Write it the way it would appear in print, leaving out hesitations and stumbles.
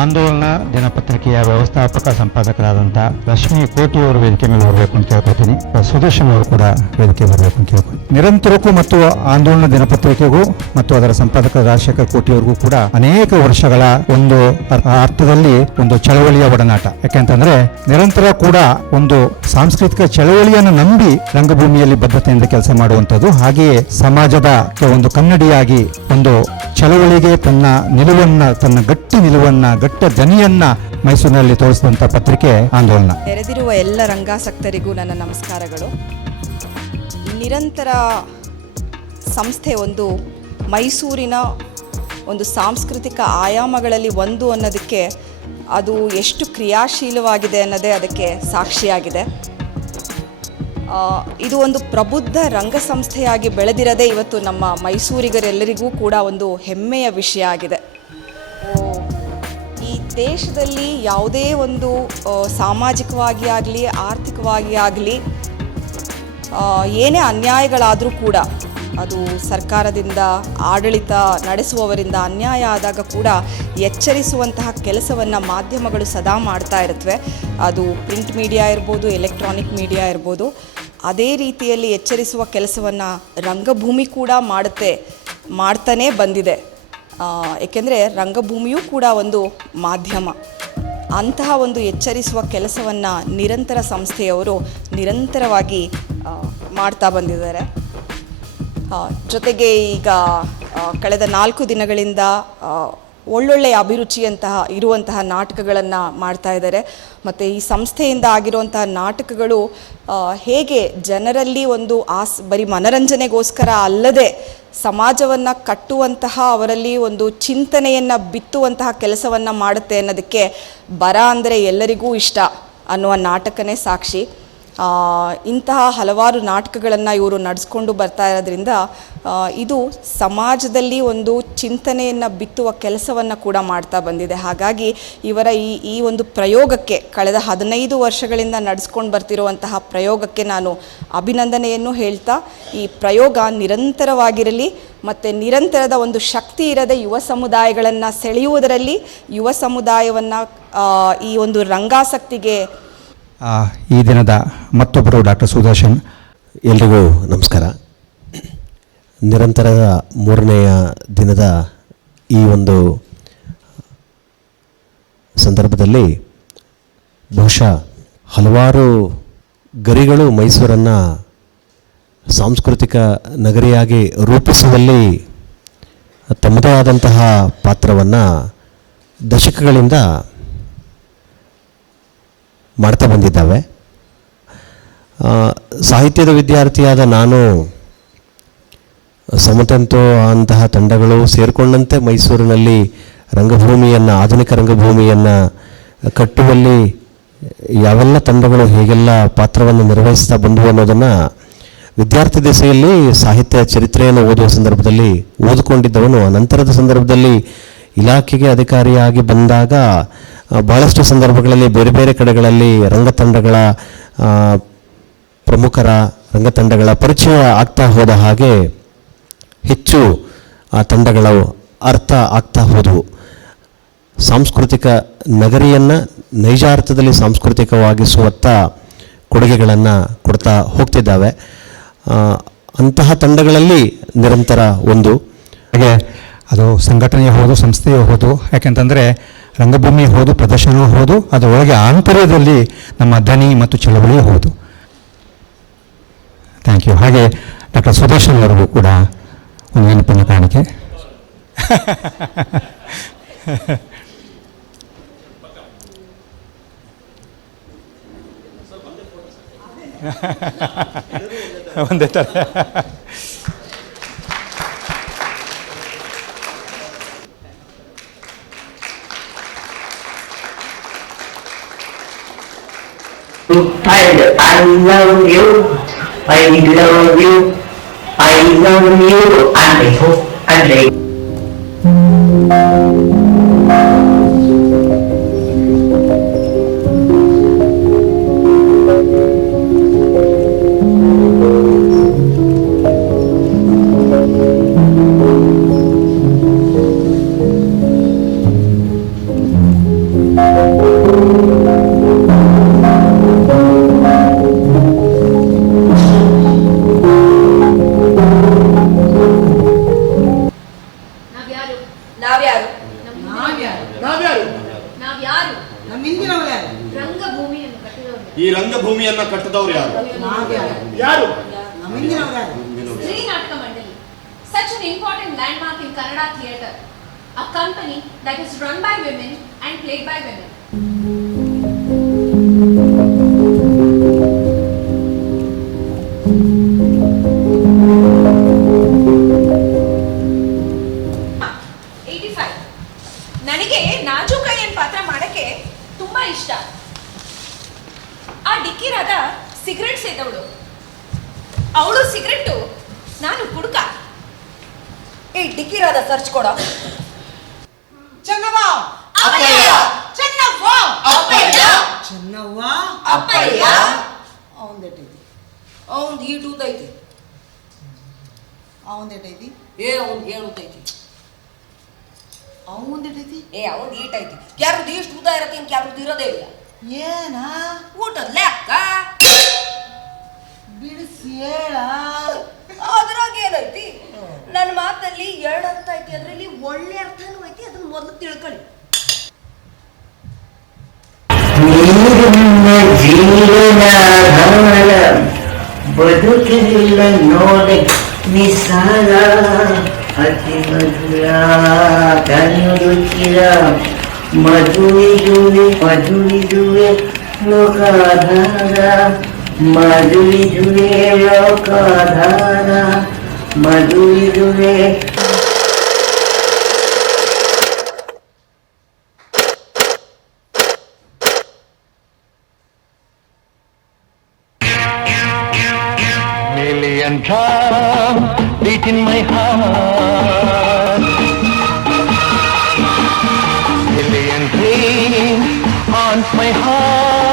ಆಂದೋಲನ ದಿನಪತ್ರಿಕೆಯ ವ್ಯವಸ್ಥಾಪಕ ಸಂಪಾದಕರಾದಂಥ ಲಕ್ಷ್ಮೀ ಕೋಟಿ ಅವರು ವೇದಿಕೆ ಮೇಲೆ ಬರಬೇಕು ಅಂತ ಕೇಳ್ಕೊತೀನಿ. ಸುದರ್ಶನ್ ಅವರು ಕೂಡ ವೇದಿಕೆ ಬರಬೇಕು ಅಂತ ಕೇಳ್ಕೊತೀನಿ. ನಿರಂತರಕ್ಕೂ ಮತ್ತು ಆಂದೋಲನ ದಿನಪತ್ರಿಕೆಗೂ ಮತ್ತು ಅದರ ಸಂಪಾದಕ ರಾಜಶೇಖರ್ ಕೋಟಿ ಅವರಿಗೂ ಕೂಡ ಅನೇಕ ವರ್ಷಗಳ ಒಂದು ಅರ್ಥದಲ್ಲಿ ಒಂದು ಚಳವಳಿಯ ಒಡನಾಟ. ಯಾಕೆಂತಂದ್ರೆ ನಿರಂತರ ಕೂಡ ಒಂದು ಸಾಂಸ್ಕೃತಿಕ ಚಳವಳಿಯನ್ನು ನಂಬಿ ರಂಗಭೂಮಿಯಲ್ಲಿ ಬದ್ಧತೆಯಿಂದ ಕೆಲಸ ಮಾಡುವಂಥದ್ದು, ಹಾಗೆಯೇ ಸಮಾಜದ ಒಂದು ಕನ್ನಡಿಯಾಗಿ ಒಂದು ಚಳವಳಿಗೆ ತನ್ನ ನಿಲುವನ್ನ, ತನ್ನ ಗಟ್ಟಿ ನಿಲುವನ್ನ, ಗಟ್ಟ ದನಿಯನ್ನ ಮೈಸೂರಿನಲ್ಲಿ ತೋರಿಸಿದಂಥ ಪತ್ರಿಕೆ ಆಂದೋಲನ. ನೆರೆದಿರುವ ಎಲ್ಲ ರಂಗಾಸಕ್ತರಿಗೂ ನನ್ನ ನಮಸ್ಕಾರಗಳು. ನಿರಂತರ ಸಂಸ್ಥೆ ಒಂದು ಮೈಸೂರಿನ ಒಂದು ಸಾಂಸ್ಕೃತಿಕ ಆಯಾಮಗಳಲ್ಲಿ ಒಂದು ಅನ್ನೋದಕ್ಕೆ ಅದು ಎಷ್ಟು ಕ್ರಿಯಾಶೀಲವಾಗಿದೆ ಅನ್ನೋದೇ ಅದಕ್ಕೆ ಸಾಕ್ಷಿಯಾಗಿದೆ. ಇದು ಒಂದು ಪ್ರಬುದ್ಧ ರಂಗ ಸಂಸ್ಥೆಯಾಗಿ ಬೆಳೆದಿರದೇ ಇವತ್ತು ನಮ್ಮ ಮೈಸೂರಿಗರೆಲ್ಲರಿಗೂ ಕೂಡ ಒಂದು ಹೆಮ್ಮೆಯ ವಿಷಯ ಆಗಿದೆ. ಈ ದೇಶದಲ್ಲಿ ಯಾವುದೇ ಒಂದು ಸಾಮಾಜಿಕವಾಗಿ ಆಗಲಿ ಆರ್ಥಿಕವಾಗಿ ಆಗಲಿ ಏನೇ ಅನ್ಯಾಯಗಳಾದರೂ ಕೂಡ ಅದು ಸರ್ಕಾರದಿಂದ, ಆಡಳಿತ ನಡೆಸುವವರಿಂದ ಅನ್ಯಾಯ ಆದಾಗ ಕೂಡ ಎಚ್ಚರಿಸುವಂತಹ ಕೆಲಸವನ್ನು ಮಾಧ್ಯಮಗಳು ಸದಾ ಮಾಡ್ತಾ ಇರುತ್ತವೆ. ಅದು ಪ್ರಿಂಟ್ ಮೀಡಿಯಾ ಇರ್ಬೋದು, ಎಲೆಕ್ಟ್ರಾನಿಕ್ ಮೀಡಿಯಾ ಇರ್ಬೋದು. ಅದೇ ರೀತಿಯಲ್ಲಿ ಎಚ್ಚರಿಸುವ ಕೆಲಸವನ್ನು ರಂಗಭೂಮಿ ಕೂಡ ಮಾಡ್ತಾನೇ ಬಂದಿದೆ. ಏಕೆಂದರೆ ರಂಗಭೂಮಿಯೂ ಕೂಡ ಒಂದು ಮಾಧ್ಯಮ. ಅಂತಹ ಒಂದು ಎಚ್ಚರಿಸುವ ಕೆಲಸವನ್ನು ನಿರಂತರ ಸಂಸ್ಥೆಯವರು ನಿರಂತರವಾಗಿ ಮಾಡ್ತಾ ಬಂದಿದ್ದಾರೆ. ಜೊತೆಗೆ ಈಗ ಕಳೆದ 4 ದಿನಗಳಿಂದ ಒಳ್ಳೊಳ್ಳೆಯ ಅಭಿರುಚಿಯಂತಹ ಇರುವಂತಹ ನಾಟಕಗಳನ್ನು ಮಾಡ್ತಾ ಇದ್ದಾರೆ. ಮತ್ತು ಈ ಸಂಸ್ಥೆಯಿಂದ ಆಗಿರುವಂತಹ ನಾಟಕಗಳು ಹೇಗೆ ಜನರಲ್ಲಿ ಒಂದು ಬರೀ ಮನರಂಜನೆಗೋಸ್ಕರ ಅಲ್ಲದೆ ಸಮಾಜವನ್ನು ಕಟ್ಟುವಂತಹ, ಅವರಲ್ಲಿ ಒಂದು ಚಿಂತನೆಯನ್ನು ಬಿತ್ತುವಂತಹ ಕೆಲಸವನ್ನು ಮಾಡುತ್ತೆ ಅನ್ನೋದಕ್ಕೆ ಬರ ಅಂದರೆ ಎಲ್ಲರಿಗೂ ಇಷ್ಟ ಅನ್ನುವ ನಾಟಕನೇ ಸಾಕ್ಷಿ. ಇಂತಹ ಹಲವಾರು ನಾಟಕಗಳನ್ನು ಇವರು ನಡೆಸ್ಕೊಂಡು ಬರ್ತಾ ಇರೋದ್ರಿಂದ ಇದು ಸಮಾಜದಲ್ಲಿ ಒಂದು ಚಿಂತನೆಯನ್ನು ಬಿತ್ತುವ ಕೆಲಸವನ್ನು ಕೂಡ ಮಾಡ್ತಾ ಬಂದಿದೆ. ಹಾಗಾಗಿ ಇವರ ಈ ಒಂದು ಪ್ರಯೋಗಕ್ಕೆ, ಕಳೆದ 15 ವರ್ಷಗಳಿಂದ ನಡೆಸ್ಕೊಂಡು ಬರ್ತಿರುವಂತಹ ಪ್ರಯೋಗಕ್ಕೆ ನಾನು ಅಭಿನಂದನೆಯನ್ನು ಹೇಳ್ತಾ, ಈ ಪ್ರಯೋಗ ನಿರಂತರವಾಗಿರಲಿ ಮತ್ತು ನಿರಂತರದ ಒಂದು ಶಕ್ತಿ ಇರದೆ ಯುವ ಸಮುದಾಯಗಳನ್ನು ಸೆಳೆಯುವುದರಲ್ಲಿ, ಯುವ ಸಮುದಾಯವನ್ನು ಈ ಒಂದು ರಂಗಾಸಕ್ತಿಗೆ. ಈ ದಿನದ ಮತ್ತೊಬ್ಬರು ಡಾಕ್ಟರ್ ಸುದರ್ಶನ್. ಎಲ್ರಿಗೂ ನಮಸ್ಕಾರ. ನಿರಂತರದ 3ನೆಯ ದಿನದ ಈ ಒಂದು ಸಂದರ್ಭದಲ್ಲಿ ಬಹುಶಃ ಹಲವಾರು ಗರಿಗಳು ಮೈಸೂರನ್ನು ಸಾಂಸ್ಕೃತಿಕ ನಗರಿಯಾಗಿ ರೂಪಿಸುವಲ್ಲಿ ತಮ್ಮದೇ ಆದಂತಹ ಪಾತ್ರವನ್ನು ದಶಕಗಳಿಂದ ಮಾಡ್ತಾ ಬಂದಿದ್ದಾವೆ. ಸಾಹಿತ್ಯದ ವಿದ್ಯಾರ್ಥಿಯಾದ ನಾನು ಸಮತಂತು ಅಂತಹ ತಂಡಗಳು ಸೇರಿಕೊಂಡಂತೆ ಮೈಸೂರಿನಲ್ಲಿ ರಂಗಭೂಮಿಯನ್ನು, ಆಧುನಿಕ ರಂಗಭೂಮಿಯನ್ನು ಕಟ್ಟುವಲ್ಲಿ ಯಾವೆಲ್ಲ ತಂಡಗಳು ಹೇಗೆಲ್ಲ ಪಾತ್ರವನ್ನು ನಿರ್ವಹಿಸ್ತಾ ಬಂದವು ಅನ್ನೋದನ್ನು ವಿದ್ಯಾರ್ಥಿ ದೆಸೆಯಲ್ಲಿ ಸಾಹಿತ್ಯ ಚರಿತ್ರೆಯನ್ನು ಓದುವ ಸಂದರ್ಭದಲ್ಲಿ ಓದಿಕೊಂಡಿದ್ದವನು. ನಂತರದ ಸಂದರ್ಭದಲ್ಲಿ ಇಲಾಖೆಗೆ ಅಧಿಕಾರಿಯಾಗಿ ಬಂದಾಗ ಭಾಳಷ್ಟು ಸಂದರ್ಭಗಳಲ್ಲಿ ಬೇರೆ ಬೇರೆ ಕಡೆಗಳಲ್ಲಿ ರಂಗತಂಡಗಳ ಪ್ರಮುಖರ ರಂಗತಂಡಗಳ ಪರಿಚಯ ಆಗ್ತಾ ಹೋದ ಹಾಗೆ ಹೆಚ್ಚು ಆ ತಂಡಗಳ ಅರ್ಥ ಆಗ್ತಾ ಹೋದವು. ಸಾಂಸ್ಕೃತಿಕ ನಗರಿಯನ್ನು ನೈಜಾರ್ಥದಲ್ಲಿ ಸಾಂಸ್ಕೃತಿಕವಾಗಿಸುವತ್ತ ಕೊಡುಗೆಗಳನ್ನು ಕೊಡ್ತಾ ಹೋಗ್ತಿದ್ದಾವೆ. ಅಂತಹ ತಂಡಗಳಲ್ಲಿ ನಿರಂತರ ಒಂದು, ಹಾಗೆ ಅದು ಸಂಘಟನೆಯೇ ಹೌದು, ಸಂಸ್ಥೆಯೇ ಹೌದು. ಯಾಕೆಂತಂದರೆ ರಂಗಭೂಮಿ ಹೌದು, ಪ್ರದರ್ಶನವೂ ಹೌದು, ಅದರೊಳಗೆ ಆಂತರ್ಯದಲ್ಲಿ ನಮ್ಮ ದನಿ ಮತ್ತು ಚಳವಳಿಯೂ ಹೌದು. Thank you. ಹಾಗೆ ಡಾಕ್ಟರ್ ಸುದರ್ಶನ್ ಅವರಿಗೂ ಕೂಡ ಒಂದು ನೆನಪಿನ ಕಾಣಿಕೆ. ಒಂದೇ ಥರ. I love you, I love you, I love you, and I hope, and I ಈ ರಂಗಭೂಮಿಯನ್ನ ಕಟ್ಟಿದವರು ಯಾರು? ಯಾರು? Sri Natka Mandali, such an important landmark in Kannada theatre, a company that is run by women and played by women. ನನಗೆ ನಾಜೂಕಯ್ಯನ್ ಪಾತ್ರ ಮಾಡಕ್ಕೆ ತುಂಬಾ ಇಷ್ಟ. ಆ ಡಿಕ್ಕಿರಾದ cigarette ಸೇದವಳು, ಅವಳು ಸಿಗರೆಟ್ಟು, ನಾನು ಕುಡುಕ. ಈ ಡಿಕ್ಕಿರಾದ ಸರ್ಚ್ ಕೊಡ. ಚೆನ್ನವ್ವ ಅಪ್ಪಯ್ಯ, ಚೆನ್ನವ್ವ ಅಪ್ಪಯ್ಯ, ಚೆನ್ನವ್ವ ಅಪ್ಪಯ್ಯ. ಅವಂದೆಟ್ಟೈತಿ ಅವನ್ ಈಟೂತೈತಿ, ಅವಂದೆಟ್ಟೈತಿ ಅವನ್ ಏಳುತೈತಿ, ಅವಂದೆಟ್ಟೈತಿ ಅವನ್ ಈಟೈತಿ. ಕ್ಯಾರದ್ದು ಇಷ್ಟು ಊತ ಇರತ್ತೆ, ಇನ್ ಕ್ಯಾರದ್ದು ಇರೋದೇ ಇಲ್ಲ. ಏನ ಊಟದ ಲೆಕ್ಕ ಬಿಡಿಸಿ ಹೇಳ. ಅದ್ರಾಗ ಏನೈತಿ? ನನ್ನ ಮಾತಲ್ಲಿ ಎರಡು ಅರ್ಥ ಐತಿ, ಅದ್ರಲ್ಲಿ ಒಳ್ಳೆ ಅರ್ಥನೂ ಐತಿ. ಅದನ್ನ ಮೊದಲು ತಿಳ್ಕೊಳ್ಳಿ. ನೀರಿನ ಜೀವನಾಧಾರ ಬದುಕಲಿಲ್ಲ ನೋಡಿ ನಿಸಾರ, ಅತಿ ಮಧುರ ಕನಿರುಚಿರ ಮಧುವಿದುವೆ ಮಧುವಿದುವೆ ಲೋಕಾಧಾರ, ಮಧುವಿದುವೆ ಲೋಕಾಧಾರ, ಮಧುವಿದುವೆ. Million times beat in my heart, million dreams haunt my heart.